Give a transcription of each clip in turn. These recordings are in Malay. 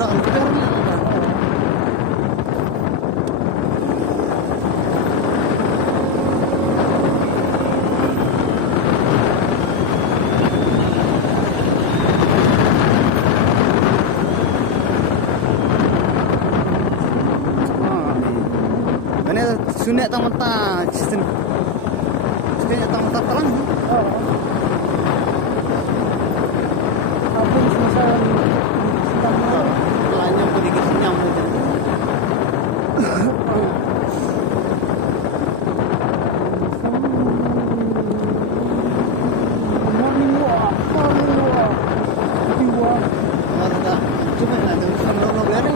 orang emper. Ini sunek tamat-tamat, sunek tamat-tamat pelan. Apa semasa Lainnya sedikit senyum. Cuma ada sama biar ni.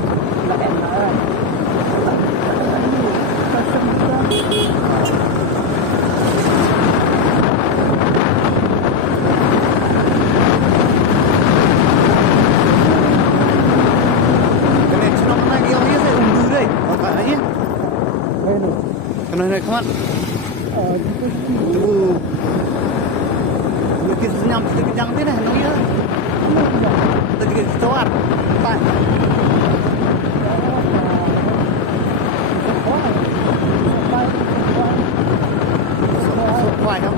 Kena naik kawan. Tu. Mungkin senyum sedikit jangan ni dah, nong ya. Sedikit keluar. Pak. Kuat kan?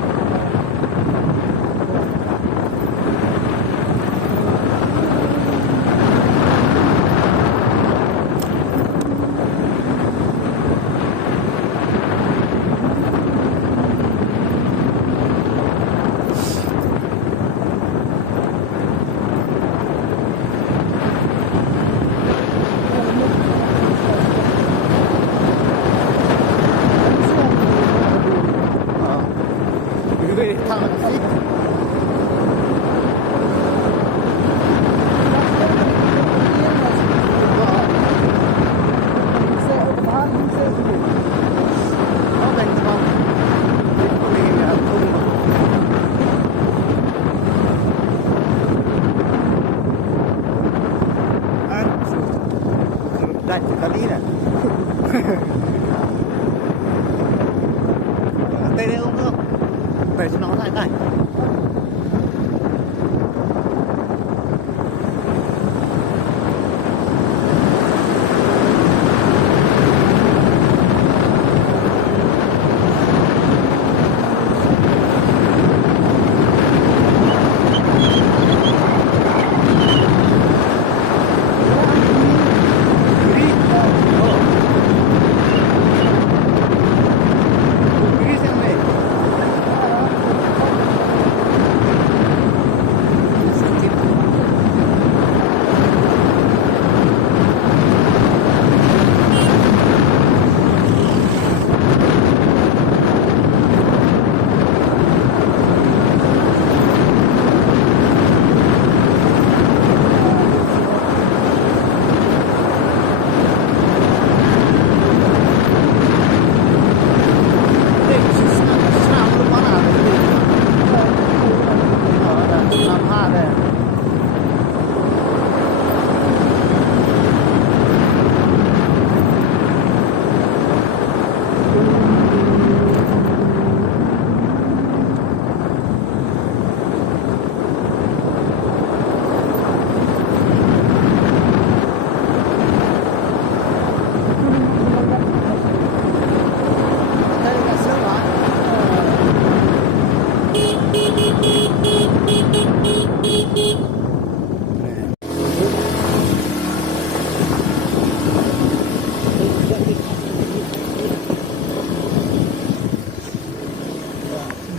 Dah sekali dah. Đây đây ông ơi. Về cho nó lại này.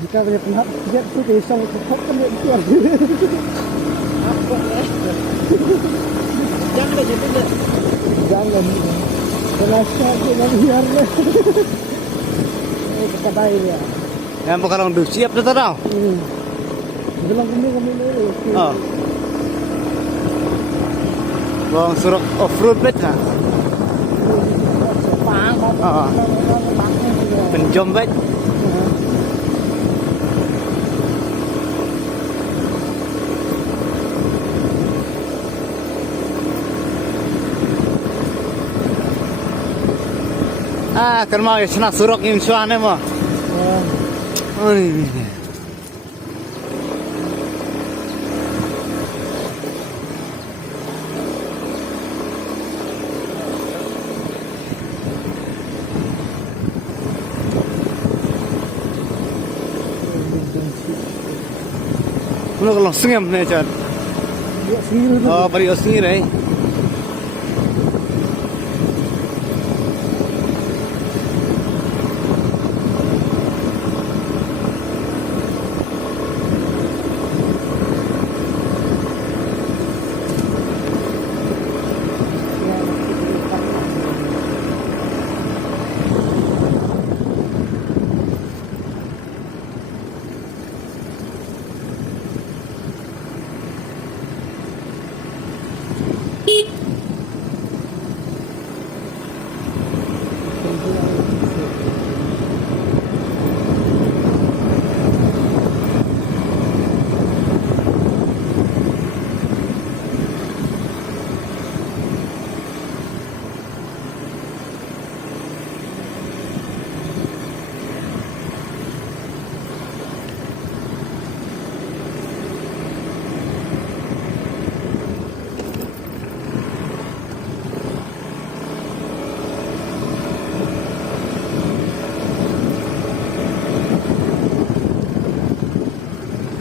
Jika punya penat, dia tu besok tetap kan dia keluar. Jangan dah jadi dah. Jangan. Terasa dengan biar deh. Kita baik ya. Yang sekarang dah siap dah tau. Belum kami dulu. Oh. Bang suruh off-road bet lah. Penjom bet. Kan mau sana surok yang suane mah. Oh ini. nó còn xương em này trời. Dia sendiri tu. Bari osing đấy.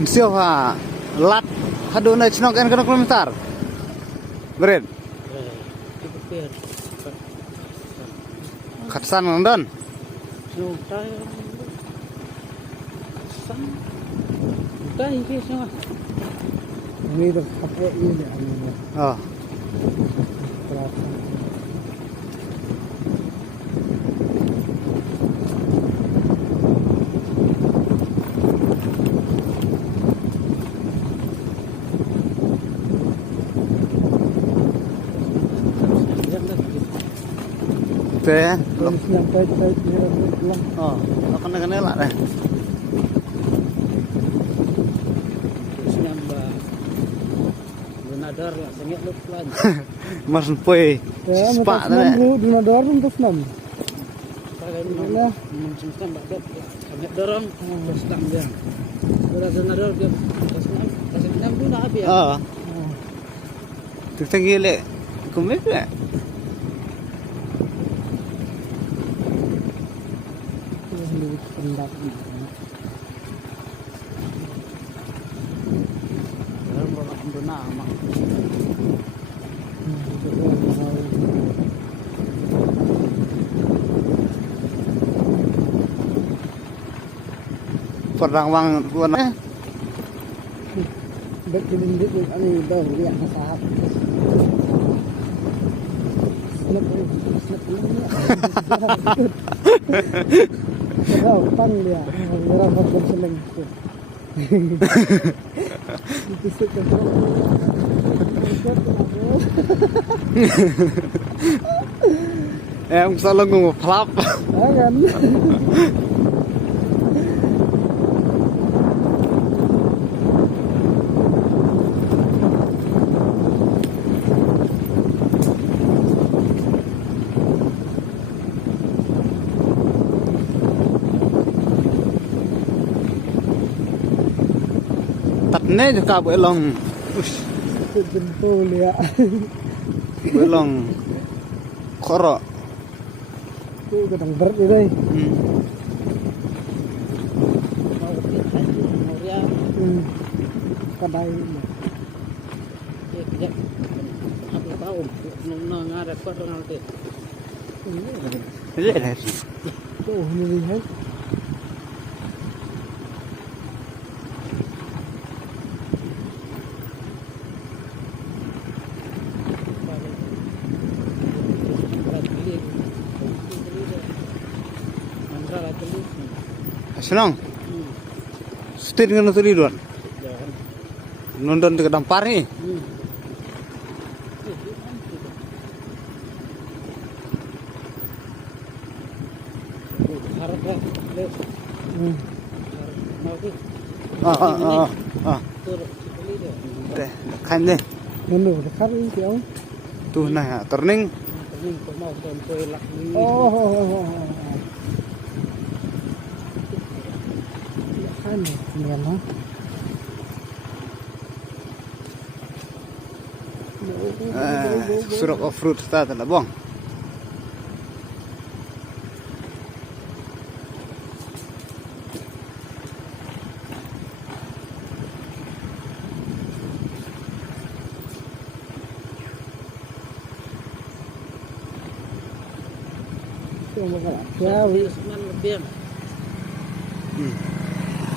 Siapa lat hadu na chinok en kilometer bered khatsan nonton Ini tu apa ini ni? oh Terasa. teh Terus nyampe saya pulang. oh akan kena lah deh Terus nambah benadar lah sengit lu pelan. mas pui Ya, spa macam teh dulu di Mador pun senam. Pakai Inilah. mencungkan badak sengit dorong terus tam dia. Sudah benadar dia kasih enam tu dah habis. oh tu tinggi le kumit le Terus dulu pendak. Dalam rolak dona mak. perang wang tuan Berkedindik ani dah lihat sahab. Tahu pang dia, orang macam seneng tu. Itu sekarang. em sao lưng ngủ flap Kan? tắt nè cho cả bữa lòng Jempol dia. bữa lòng khoro Tu kadang berat dia deh. Mau dia Kadai. dia kejap. Aku tahu nong ngarep kau orang tu. dễ đấy Tu ni lihat. senang setir dengan tuli luan nonton dekat dampar ni Harap dah. Mau tu tur sekali dia. deh kan deh Mana dekat ni kau? tuh nah turning Ini kau mau sampai lak ni. Oh. Kan ni kan. surat off road start lah bang Itu masalah. Ya, Ya, Usman lebih.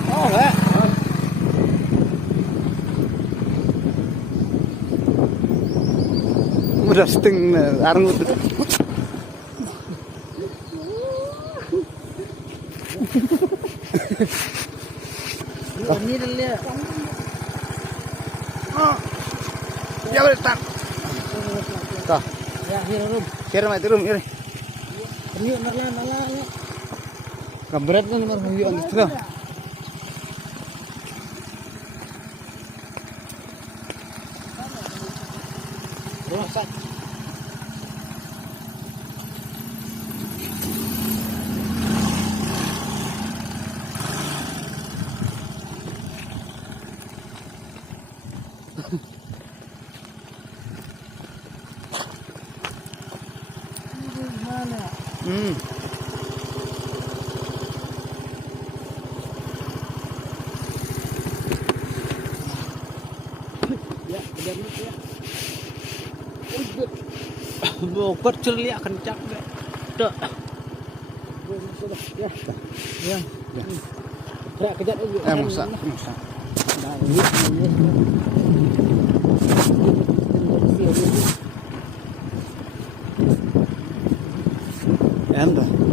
Oh, enggak. Udah sting arang itu. Ini dia. Oh. Ya boleh tak. Tuh, Ya, hirum. kira mati rum ini. Ini malah. Kabaret kan nomor video on itu. Rosak. mana? Hmm. Ya, udah ya. Bokot celia kencang deh. Tuh. Ya. Ya. Ya, kejat aja. Masak. Anda.